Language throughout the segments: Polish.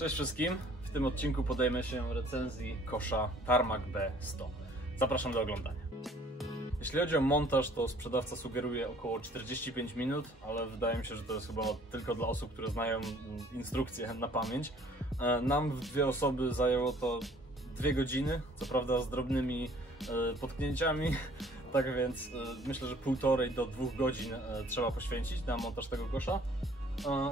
Cześć wszystkim! W tym odcinku podejmę się recenzji kosza Tarmac B100. Zapraszam do oglądania. Jeśli chodzi o montaż, to sprzedawca sugeruje około 45 minut, ale wydaje mi się, że to jest chyba tylko dla osób, które znają instrukcję na pamięć. Nam w dwie osoby zajęło to 2 godziny, co prawda z drobnymi potknięciami, tak więc myślę, że 1,5 do 2 godzin trzeba poświęcić na montaż tego kosza.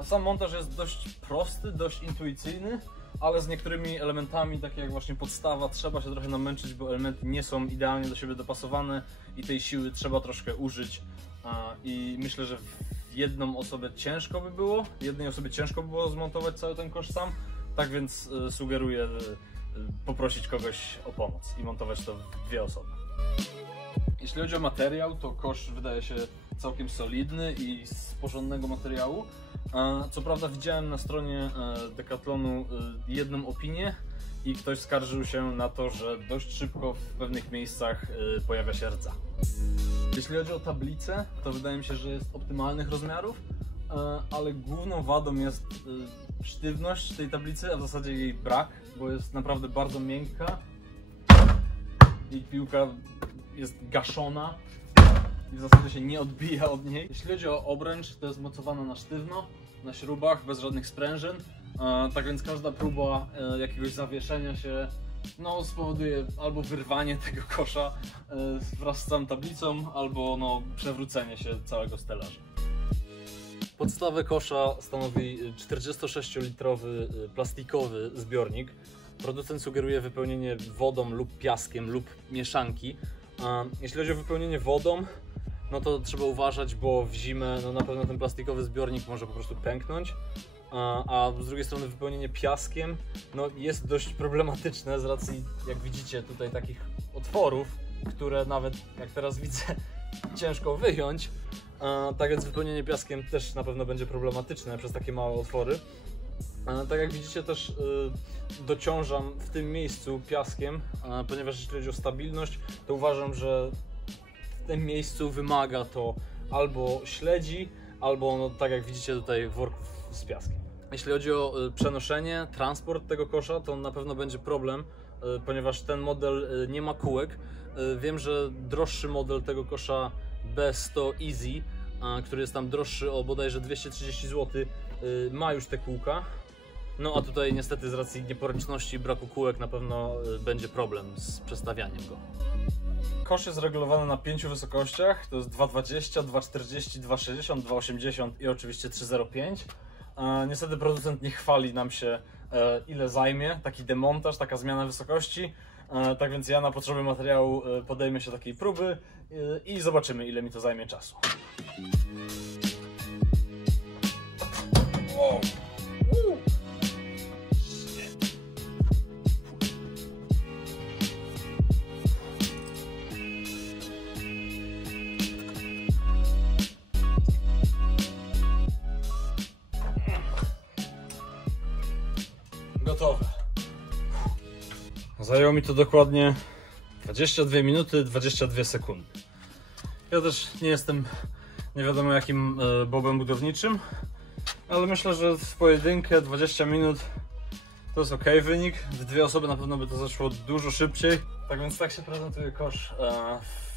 Sam montaż jest dość prosty, dość intuicyjny, ale z niektórymi elementami, takie jak właśnie podstawa, trzeba się trochę namęczyć, bo elementy nie są idealnie do siebie dopasowane i tej siły trzeba troszkę użyć. I myślę, że jednej osobie ciężko by było zmontować cały ten kosz sam, tak więc sugeruję poprosić kogoś o pomoc i montować to w 2 osoby. Jeśli chodzi o materiał, to kosz wydaje się całkiem solidny i z porządnego materiału. Co prawda widziałem na stronie Decathlonu jedną opinię i ktoś skarżył się na to, że dość szybko w pewnych miejscach pojawia się rdza. Jeśli chodzi o tablicę, to wydaje mi się, że jest optymalnych rozmiarów, ale główną wadą jest sztywność tej tablicy, a w zasadzie jej brak, bo jest naprawdę bardzo miękka i piłka jest gaszona i w zasadzie się nie odbija od niej. Jeśli chodzi o obręcz, to jest mocowana na sztywno, na śrubach, bez żadnych sprężyn, tak więc każda próba jakiegoś zawieszenia się spowoduje albo wyrwanie tego kosza wraz z całą tablicą, albo przewrócenie się całego stelaża. Podstawę kosza stanowi 46-litrowy plastikowy zbiornik. Producent sugeruje wypełnienie wodą lub piaskiem lub mieszanki. Jeśli chodzi o wypełnienie wodą, no to trzeba uważać, bo w zimę na pewno ten plastikowy zbiornik może po prostu pęknąć, a z drugiej strony wypełnienie piaskiem jest dość problematyczne z racji, jak widzicie, tutaj takich otworów, które nawet, jak teraz widzę, ciężko wyjąć. Tak więc wypełnienie piaskiem też na pewno będzie problematyczne przez takie małe otwory. Tak jak widzicie, też dociążam w tym miejscu piaskiem, ponieważ jeśli chodzi o stabilność, to uważam, że w tym miejscu wymaga to albo śledzi, albo tak jak widzicie tutaj worków z piaskiem. Jeśli chodzi o przenoszenie, transport tego kosza, to na pewno będzie problem, ponieważ ten model nie ma kółek. Wiem, że droższy model tego kosza B100 Easy, który jest tam droższy o bodajże 230 zł, ma już te kółka. A tutaj niestety z racji nieporęczności i braku kółek na pewno będzie problem z przestawianiem go. Kosz jest regulowany na 5 wysokościach, to jest 2,20, 2,40, 2,60, 2,80 i oczywiście 3,05. Niestety producent nie chwali nam się, ile zajmie taki demontaż, taka zmiana wysokości. Tak więc ja na potrzeby materiału podejmę się takiej próby i zobaczymy, ile mi to zajmie czasu. Wow. Gotowe. Zajęło mi to dokładnie 22 minuty 22 sekundy. Ja też nie jestem nie wiadomo jakim bobem budowniczym, ale myślę, że w pojedynkę 20 minut to jest ok wynik. W 2 osoby na pewno by to zeszło dużo szybciej. Tak więc tak się prezentuje kosz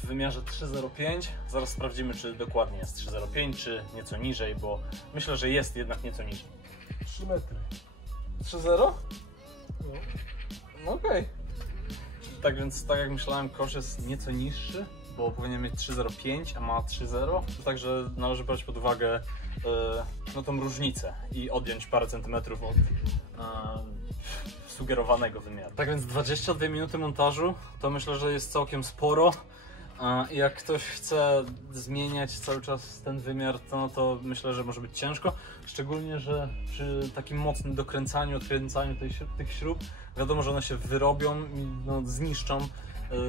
w wymiarze 3,05. Zaraz sprawdzimy, czy dokładnie jest 3,05, czy nieco niżej, bo myślę, że jest jednak nieco niżej. 3 metry. 3,0? No okej. Tak więc, tak jak myślałem, kosz jest nieco niższy, bo powinien mieć 3,05, a ma 3,0. Także należy brać pod uwagę tą różnicę i odjąć parę centymetrów od sugerowanego wymiaru. Tak więc 22 minuty montażu to myślę, że jest całkiem sporo. I jak ktoś chce zmieniać cały czas ten wymiar, to myślę, że może być ciężko. Szczególnie, że przy takim mocnym dokręcaniu, odkręcaniu tych śrub, wiadomo, że one się wyrobią i zniszczą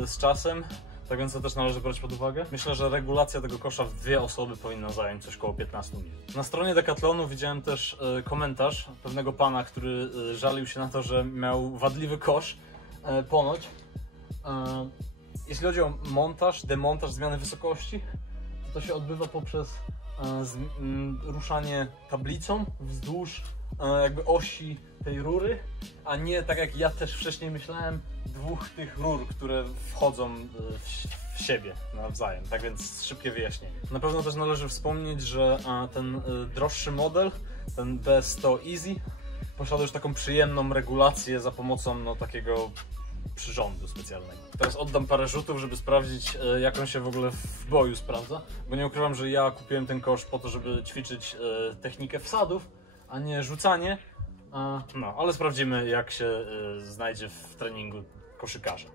z czasem. Tak więc to też należy brać pod uwagę. Myślę, że regulacja tego kosza w 2 osoby powinna zająć coś koło 15 minut. Na stronie Decathlonu widziałem też komentarz pewnego pana, który żalił się na to, że miał wadliwy kosz, ponoć. Jeśli chodzi o montaż, demontaż, zmiany wysokości, to się odbywa poprzez ruszanie tablicą wzdłuż jakby osi tej rury, a nie tak jak ja też wcześniej myślałem, dwóch tych rur, które wchodzą w siebie nawzajem. Tak więc szybkie wyjaśnienie. Na pewno też należy wspomnieć, że ten droższy model, ten B100 Easy, posiada już taką przyjemną regulację za pomocą takiego przyrządu specjalnego. Teraz oddam parę rzutów, żeby sprawdzić, jak on się w ogóle w boju sprawdza, bo nie ukrywam, że ja kupiłem ten kosz po to, żeby ćwiczyć technikę wsadów, a nie rzucanie. No, ale sprawdzimy, jak się znajdzie w treningu koszykarza.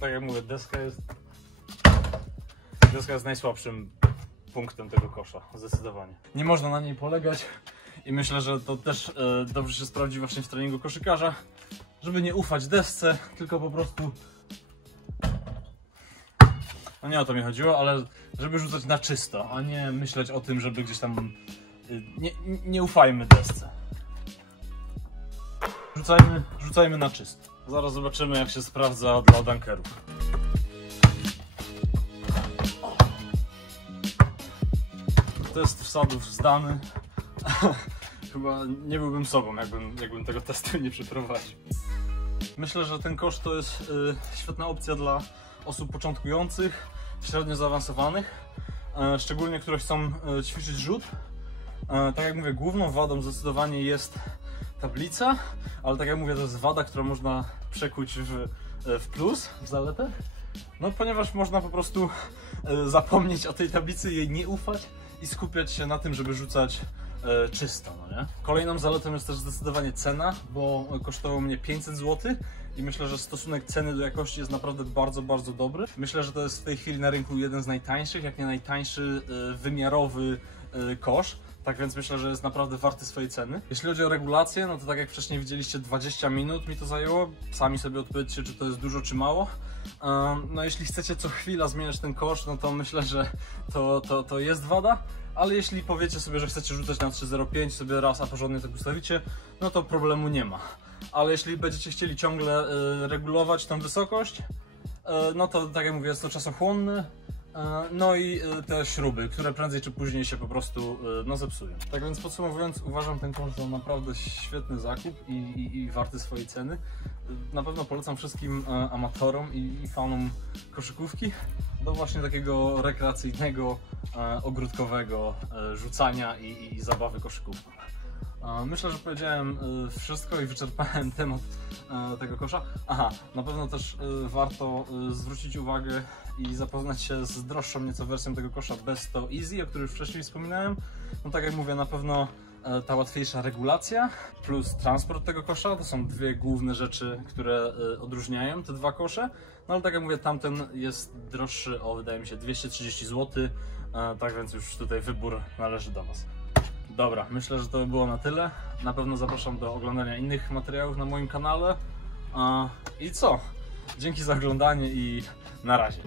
Tak jak mówię, deska jest najsłabszym punktem tego kosza, zdecydowanie. Nie można na niej polegać i myślę, że to też dobrze się sprawdzi właśnie w treningu koszykarza, żeby nie ufać desce, tylko po prostu... No nie o to mi chodziło, ale żeby rzucać na czysto, a nie myśleć o tym, żeby gdzieś tam... Nie ufajmy desce. Rzucajmy na czysto. Zaraz zobaczymy, jak się sprawdza dla dunkerów. Test wsadów zdany. Chyba nie byłbym sobą, jakbym tego testu nie przeprowadził. Myślę, że ten kosz to jest świetna opcja dla osób początkujących, średnio zaawansowanych, szczególnie które chcą ćwiczyć rzut. Tak jak mówię, główną wadą zdecydowanie jest tablica, ale tak jak mówię, to jest wada, którą można przekuć w plus, w zaletę. No ponieważ można po prostu zapomnieć o tej tablicy, jej nie ufać i skupiać się na tym, żeby rzucać czysto, no nie? Kolejną zaletą jest też zdecydowanie cena, bo kosztowało mnie 500 zł i myślę, że stosunek ceny do jakości jest naprawdę bardzo, bardzo dobry. Myślę, że to jest w tej chwili na rynku jeden z najtańszych, jak nie najtańszy wymiarowy kosz. Tak więc myślę, że jest naprawdę warty swojej ceny. Jeśli chodzi o regulację, no to tak jak wcześniej widzieliście, 20 minut mi to zajęło. Sami sobie odpowiedzcie, czy to jest dużo, czy mało. No jeśli chcecie co chwila zmieniać ten kosz, no to myślę, że to jest wada. Ale jeśli powiecie sobie, że chcecie rzucać na 3.05, sobie raz, a porządnie tak ustawicie, no to problemu nie ma. Ale jeśli będziecie chcieli ciągle regulować tę wysokość, no to tak jak mówię, jest to czasochłonne. No i te śruby, które prędzej czy później się po prostu zepsują. Tak więc podsumowując, uważam ten kosz za naprawdę świetny zakup i warty swojej ceny. Na pewno polecam wszystkim amatorom i fanom koszykówki do właśnie takiego rekreacyjnego, ogródkowego rzucania i zabawy koszykówką. Myślę, że powiedziałem wszystko i wyczerpałem temat tego kosza. Aha, na pewno też warto zwrócić uwagę i zapoznać się z droższą nieco wersją tego kosza B100 Easy, o którym już wcześniej wspominałem. No tak jak mówię, na pewno ta łatwiejsza regulacja plus transport tego kosza to są dwie główne rzeczy, które odróżniają te dwa kosze. No ale tak jak mówię, tamten jest droższy o, wydaje mi się, 230 zł, tak więc już tutaj wybór należy do Was. Dobra, myślę, że to by było na tyle. Na pewno zapraszam do oglądania innych materiałów na moim kanale. I co? Dzięki za oglądanie i na razie.